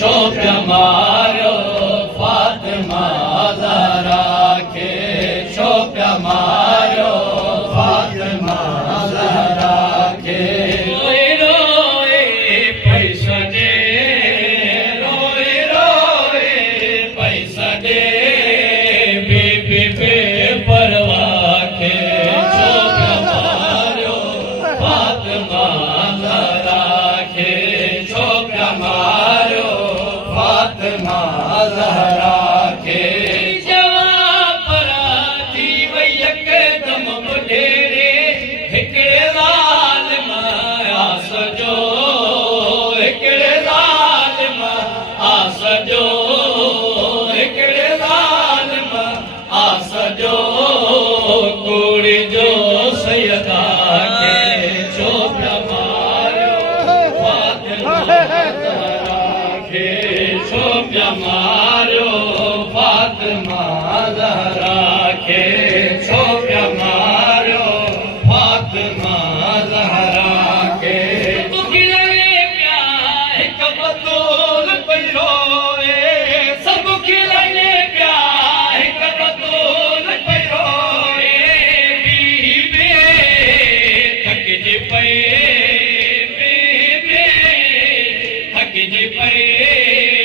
छो पिया मारियो फातिमा ज़हरा खे छो पिया मारियो फातिमा ज़हरा खे रोए रोए पई सॼे रोए रोए पई सॼे बीबी बेपरवाह खे छो पिया मारियो फातिमा ज़हरा खे छो पिया मारियो फातिमा ज़हरा खे जवाब थी वई यकदम मुडेरे हिकिड़े ज़ालिम आस जो हिकिड़े ज़ालिम आस जो हिकिड़े ज़ालिम आस जो कुड़ी जो सैयदा खे छो पिया मारियो फातिमा ज़हरा खे छो पिया मारियो फातिमा ज़हरा खे छो पिया मारियो फातिमा ज़हरा खे बुखी लॻे पिया हिकु बतूल पई रोए सभु बुखी लॻे पिया हिकु बतूल पई रोए बीबी थकिजी पई बीबी थकिजी पई